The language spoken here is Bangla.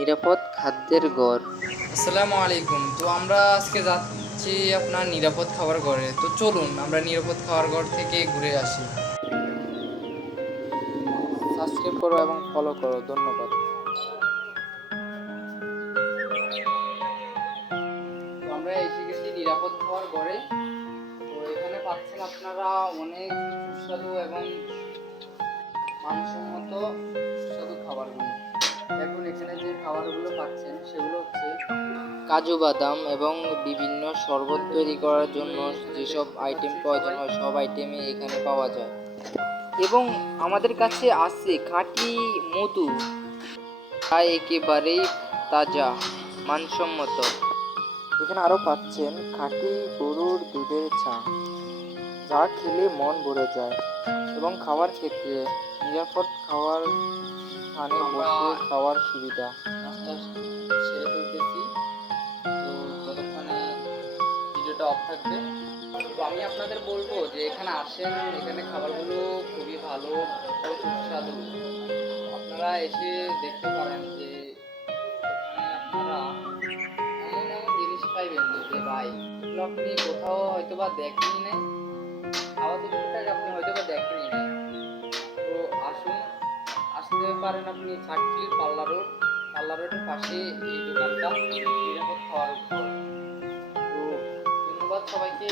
নিরাপদ খাদ্যের গড়। আসসালামু আলাইকুম। তো আমরা আজকে যাচ্ছি আপনার নিরাপদ খাবার ঘরে। তো চলুন আমরা নিরাপদ খাবার ঘর থেকে ঘুরে আসি। সাবস্ক্রাইব করো এবং ফলো করো। ধন্যবাদ। তো আমরা এসে গেছি নিরাপদ খাবার ঘরে। তো এখানে পাচ্ছেন আপনারা অনেক সুস্বাদু এবং মানসম্মত সুস্বাদু খাবারগুলো। দেখুন এখানে যে খাবারগুলো পাচ্ছেন সেগুলো হচ্ছে কাজু বাদাম এবং বিভিন্ন শরবত তৈরি করার জন্য যেসব আইটেম প্রয়োজন হয় সব আইটেমই এখানে পাওয়া যায়। এবং আমাদের কাছে আছে খাঁটি মধু, তা একেবারেই তাজা, মানসম্মত। এখানে আরও পাচ্ছেন খাঁটি গরুর দুধের চা, যা খেলে মন ভরে যায়। এবং খাওয়ার ক্ষেত্রে নিরাপদ খাওয়ার স্থানে বসে খাওয়ার সুবিধা। নাস্তা সেরে ফেলতেছি। তো যতক্ষণে ভিডিওটা অফ থাকবে, তো আমি আপনাদের বলবো যে এখানে আসেন, এখানে খাবারগুলো খুবই ভালো ও সুস্বাদু। আপনারা এসে দেখতে পারেন যে এখানে আপনারা এমন এমন জিনিস পাইবেন যে ভাই এগুলো আপনি কোথাও হয়তো বা দেখেনি নাই, খাওয়া তো টুকটাক আপনি হয়তো বা দেখেনি নাই। তো আসুন, আসতে পারেন আপনি চাটখিল পাল্লা রোডের পাশে এই দোকানটা নিরাপদ খাওয়ার উপর। তো ধন্যবাদ সবাইকে।